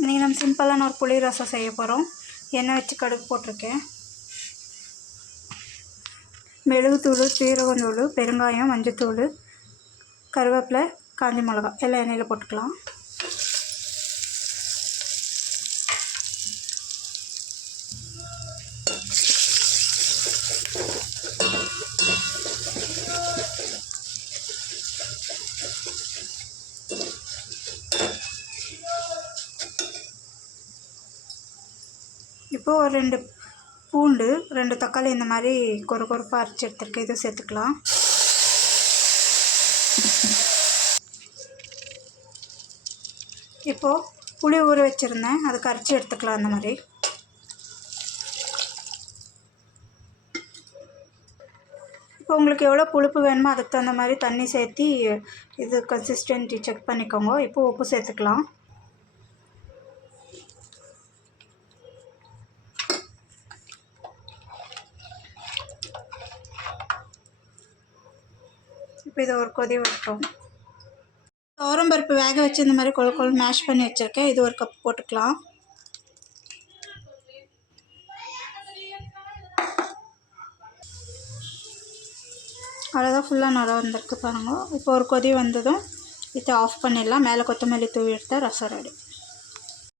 இன்றைக்கி நம்ம சிம்பிளான ஒரு புளி ரசம் செய்ய போகிறோம். எண்ணெய் வச்சு கடுகு போட்டிருக்கேன். மிளகுத்தூள், சீரகத்தூள், பெருங்காயம், மஞ்சத்தூள், கருவேப்பிலை, காஞ்ச மிளகா எல்லாம் எண்ணெயில் போட்டுக்கலாம். இப்போது ஒரு 2 பூண்டு, 2 தக்காளி இந்த மாதிரி கொரப்பாக அரைச்சி எடுத்துருக்கேன். இதை சேர்த்துக்கலாம். இப்போது புளி ஊற வச்சுருந்தேன், அதை கரைச்சி எடுத்துக்கலாம். அந்த மாதிரி இப்போ உங்களுக்கு எவ்வளோ புளிப்பு வேணுமோ அதுக்கு தகுந்த மாதிரி தண்ணி சேர்த்து இது கன்சிஸ்டன்சி செக் பண்ணிக்கோங்க. இப்போ உப்பு சேர்த்துக்கலாம். இப்போ இதை ஒரு கொதி விட்டோம். துவரம்பருப்பு வேக வச்சு இந்த மாதிரி கொழு மேஷ் பண்ணி வச்சுருக்கேன். இது ஒரு கப் போட்டுக்கலாம். அவ்வளோதான், ஃபுல்லாக நல்லா வந்திருக்கு பாருங்கள். இப்போ ஒரு கொதி வந்ததும் இதை ஆஃப் பண்ணிடலாம். மேலே கொத்தமல்லி தூவி எடுத்தால் ரசம் ரெடி.